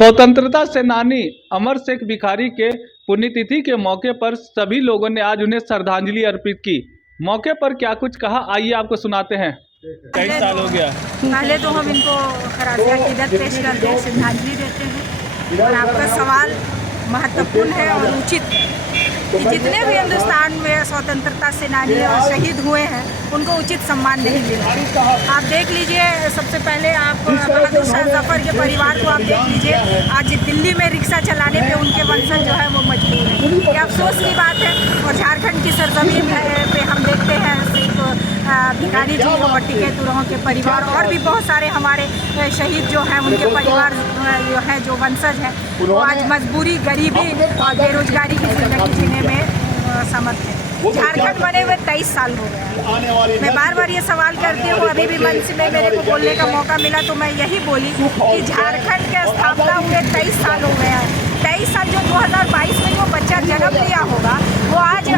स्वतंत्रता सेनानी अमर शेख भिखारी के पुण्यतिथि के मौके पर सभी लोगों ने आज उन्हें श्रद्धांजलि अर्पित की। मौके पर क्या कुछ कहा, आइए आपको सुनाते हैं। कई साल हो गया। पहले तो हम इनको खराज अकीदत पेश करते हैं, श्रद्धांजलि देते हैं। और आपका सवाल महत्वपूर्ण है और उचित कि जितने भी हिंदुस्तान में स्वतंत्रता सेनानी और शहीद हुए हैं उनको उचित सम्मान नहीं मिला। आप देख लीजिए, सबसे पहले आप बहादुर शाह जफर के परिवार को आप देख लीजिए, आज दिल्ली में रिक्शा चलाने पे उनके वंशज जो है वो मजबूर है। ये अफसोस की बात है। और झारखंड की सरजमीन पे हम देखते हैं भिखारी जी और टिकैत उरांव के परिवार और भी बहुत सारे हमारे शहीद जो हैं उनके परिवार जो हैं, जो वंशज हैं, वो आज मजबूरी, गरीबी और बेरोजगारी की जिंदगी जीने में समर्थ है। झारखंड बने हुए 23 साल हो गए। मैं बार बार ये सवाल करती हूँ, अभी भी मंच में मेरे को बोलने का मौका मिला तो मैं यही बोली कि झारखंड के स्थापना हुए 23 साल हो गया है। 23 साल जो 2022 में जो बच्चा जन्म लिया होगा वो आज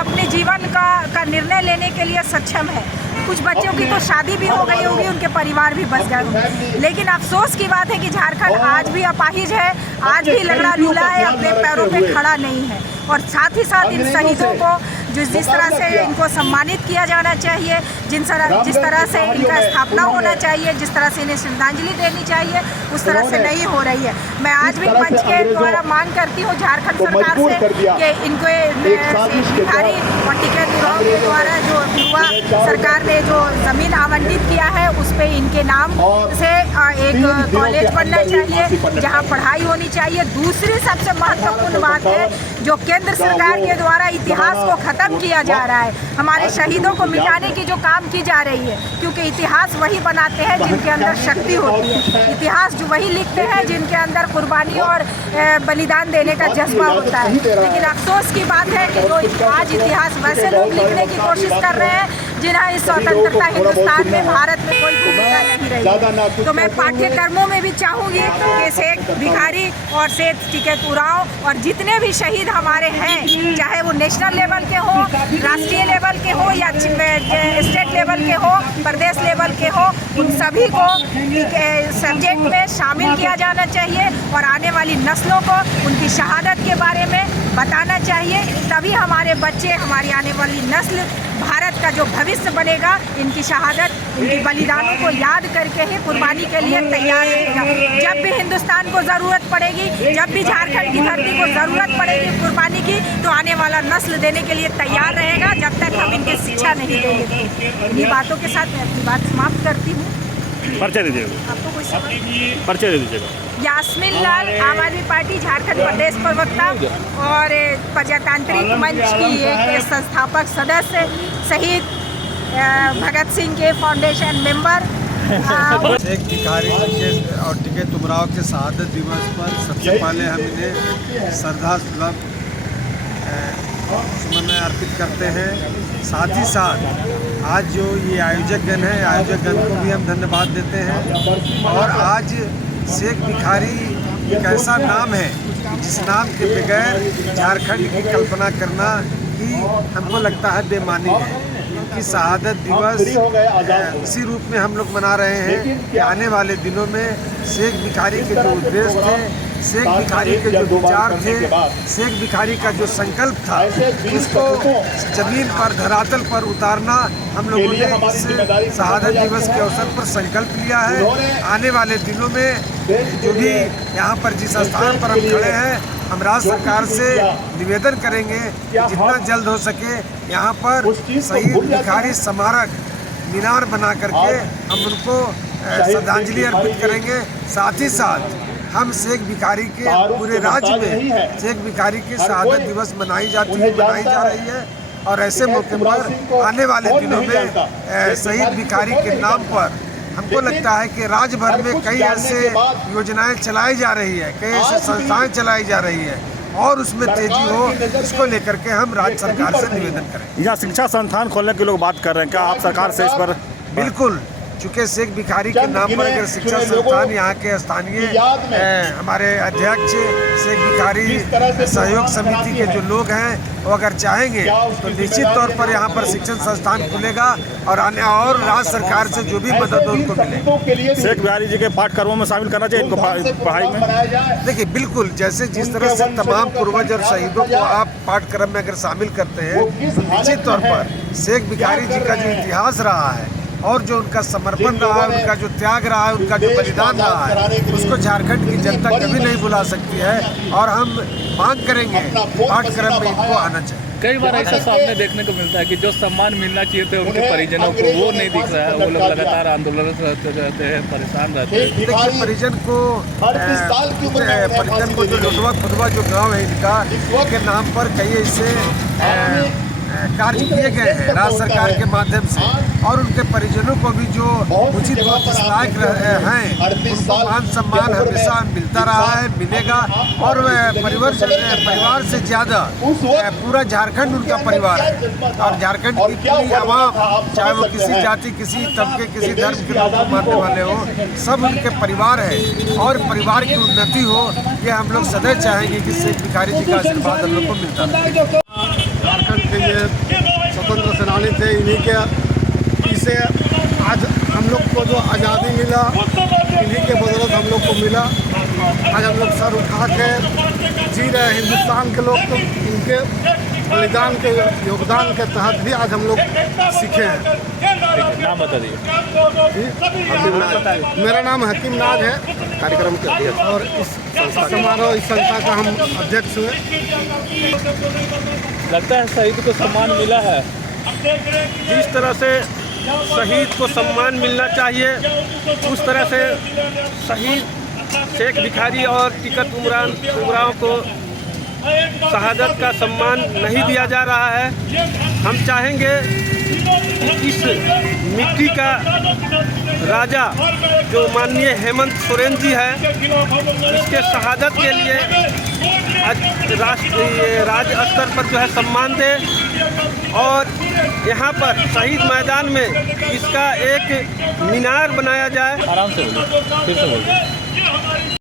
अपने जीवन का निर्णय लेने के लिए सक्षम है। कुछ बच्चों की तो शादी भी हो गई होगी, उनके परिवार भी बस गए होंगे। लेकिन अफसोस की बात है कि झारखंड आज भी अपाहिज है, आज भी लंगड़ा लूला है, अपने पैरों पे खड़ा नहीं है। और साथ ही साथ इन शहीदों को जिस तरह से इनको सम्मानित किया जाना चाहिए, जिस तरह से इनका स्थापना होना चाहिए, जिस तरह से इन्हें श्रद्धांजलि देनी चाहिए, उस तरह से नहीं हो रही है। मैं आज भी मंच के द्वारा मांग करती हूँ झारखंड सरकार से कि इनको भिखारी और टिकैत उरांव के द्वारा जो युवा सरकार ने जो ज़मीन आवंटित किया है उस पर इनके नाम से एक कॉलेज बनना चाहिए जहाँ पढ़ाई होनी चाहिए। दूसरी सबसे महत्वपूर्ण बात है, जो केंद्र सरकार के द्वारा इतिहास को खत्म किया जा रहा है, हमारे शहीदों को मिटाने की जो काम की जा रही है, क्योंकि इतिहास वही बनाते हैं जिनके अंदर शक्ति होती है। इतिहास जो वही लिखते हैं जिनके अंदर कुर्बानी और बलिदान देने का जज्बा होता है। लेकिन अफसोस की बात है कि जो आज इतिहास वैसे लोग लिखने की कोशिश कर रहे हैं जिन्हें इस स्वतंत्रता हिंदुस्तान में, भारत में कोई भूमिका नहीं रही। तो मैं पाठ्यक्रमों में भी चाहूँगी कि शेख भिखारी और शेख टिकैत उरांव और जितने भी शहीद हमारे हैं, चाहे वो नेशनल लेवल के हो, राष्ट्रीय लेवल के हो या स्टेट लेवल के हो, प्रदेश लेवल के हो, उन सभी को सब्जेक्ट में शामिल किया जाना चाहिए और आने वाली नस्लों को उनकी शहादत के बारे में बताना चाहिए। तभी हमारे बच्चे, हमारी आने वाली नस्ल भारत का जो भविष्य बनेगा, इनकी शहादत, इनकी बलिदानों को याद करके ही कुर्बानी के लिए तैयार रहेगा। जब भी हिंदुस्तान को ज़रूरत पड़ेगी, जब भी झारखंड की धरती को ज़रूरत पड़ेगी कुर्बानी की, तो आने वाला नस्ल देने के लिए तैयार रहेगा, जब तक हम इनकी शिक्षा नहीं देंगे। इन्हीं बातों के साथ मैं अपनी बात समाप्त करती हूँ। परिचय दे दीजिएगा। आपको कोई सवाल? परिचय दे दीजिएगा। यास्मीन लाल, आम आदमी पार्टी झारखंड प्रदेश प्रवक्ता और प्रजातांत्रिक मंच की एक संस्थापक सदस्य, शहीद भगत सिंह के फाउंडेशन मेंबर। शेख भिखारी और टिकैत उरांव के शहादत दिवस पर सबसे पहले हम इन्हें श्रद्धासुलभ सुमन अर्पित करते हैं। साथ ही साथ आज जो ये आयोजकगण है, आयोजकगण को भी हम धन्यवाद देते हैं। और आज शेख भिखारी एक ऐसा नाम है जिस नाम के बगैर झारखंड की कल्पना करना ही हमको लगता है बेमानी है। इनकी शहादत दिवस इसी रूप में हम लोग मना रहे हैं कि आने वाले दिनों में शेख भिखारी के जो उद्देश्य थे, शेख भिखारी के जो विचार थे, शेख भिखारी का जो संकल्प था, उसको जमीन पर, धरातल पर उतारना हम लोगों ने इस शहादत दिवस के अवसर पर संकल्प लिया है। आने वाले दिनों में जो भी यहाँ पर जिस स्थान पर हम खड़े हैं, हम राज्य सरकार से निवेदन करेंगे कि जितना जल्द हो सके यहाँ पर शहीद भिखारी स्मारक मीनार बना करके हम उनको श्रद्धांजलि अर्पित करेंगे। साथ ही साथ हम शेख भिखारी के पूरे राज्य में शेख भिखारी की शहादत दिवस मनाई जा रही है। और ऐसे मौके पर आने वाले दिनों में शहीद भिखारी के नाम पर हमको लगता है कि राज्य भर में कई ऐसे योजनाएं चलाई जा रही है, कई ऐसे संस्थाएं चलाई जा रही है और उसमें तेजी हो, इसको लेकर के हम राज्य सरकार से निवेदन करें। यहाँ शिक्षा संस्थान खोलने के लोग बात कर रहे हैं, क्या आप सरकार से इस पर? बिल्कुल, चूँकि शेख भिखारी के नाम पर अगर शिक्षा संस्थान यहाँ के स्थानीय हमारे अध्यक्ष शेख भिखारी सहयोग समिति के जो लोग हैं वो अगर चाहेंगे तो निश्चित तौर पर यहाँ पर शिक्षण संस्थान खुलेगा और अन्य और राज्य सरकार से जो भी मदद हो उनको मिलेगी। शेख बिहारी जी के पाठ्यक्रमों में शामिल करना चाहिए इनको पढ़ाई में। देखिए बिल्कुल, जैसे जिस तरह से तमाम पूर्वज और शहीदों को आप पाठ्यक्रम में अगर शामिल करते हैं तो निश्चित तौर पर शेख भिखारी जी का जो इतिहास रहा है और जो उनका समर्पण रहा है, उनका जो त्याग रहा है, उनका जो बलिदान रहा है, उसको झारखंड की जनता कभी नहीं भुला सकती है और हम मांग करेंगे पाठ्यक्रम में इनको आना चाहिए। कई बार ऐसा सामने देखने को मिलता है कि जो सम्मान मिलना चाहिए थे उनके परिजनों को वो नहीं दिख रहा है, वो लोग लगातार आंदोलन रहते हैं, परेशान रहते हैं। देखिए परिजन को जो लुटवा खुदवा जो गाँव है इनका, उनके नाम पर कई ऐसे कार्य किए गए हैं राज्य सरकार के माध्यम से और उनके परिजनों को भी जो उचित लायक हैं उनको मान सम्मान हमेशा मिलता रहा है, मिलेगा और परिवार से ज़्यादा पूरा झारखंड उनका परिवार है और झारखंड की पूरी आवाम, चाहे वो किसी जाति, किसी तबके, किसी धर्म के लोग मानने वाले हो, सब उनके परिवार है और परिवार की उन्नति हो, ये हम लोग सदैव चाहेंगे कि शेख भिखारी जी का आशीर्वाद हम लोग को मिलता रहे। झारखंड के ये स्वतंत्र सेनानी थे, इन्हीं के इसे आज हम लोग को जो आज़ादी मिला इन्हीं के बदौलत हम लोग को मिला। आज हम लोग सर उठा के जी रहे हैं। हिंदुस्तान के लोग तो इनके बलिदान के योगदान के तहत भी आज हम लोग सीखे हैं। नाम बता दीजिए। मेरा नाम हकीम नाज है, कार्यक्रम के अध्यक्ष और इस समारोह इस संस्था का हम अध्यक्ष हुए। लगता है शहीद को सम्मान मिला है। जिस तरह से शहीद को सम्मान मिलना चाहिए उस तरह से शहीद शेख भिखारी और टिकट उमराव को शहादत का सम्मान नहीं दिया जा रहा है। हम चाहेंगे कि इस मिट्टी का राजा जो माननीय हेमंत सोरेन जी है, इसके शहादत के लिए राज्य स्तर पर जो है सम्मान दे और यहाँ पर शहीद मैदान में इसका एक मीनार बनाया जाए। आराम से बोलिए, फिर से बोलिए।